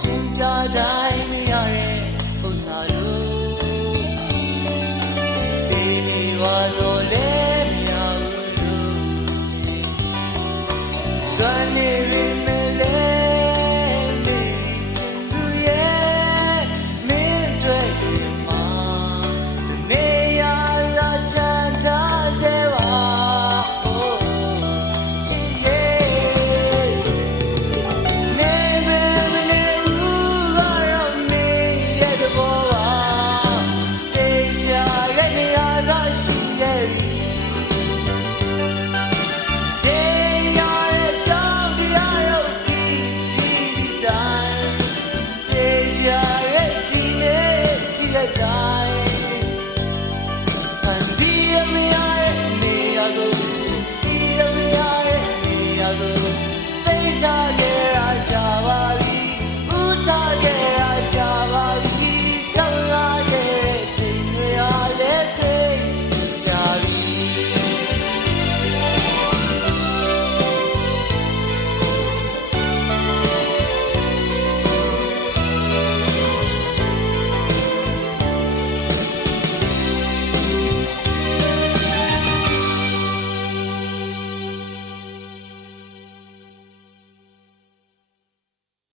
စင်ကြတိုင်းမရတဲ့ဥစ္စာလို့ဒီဒီဝါ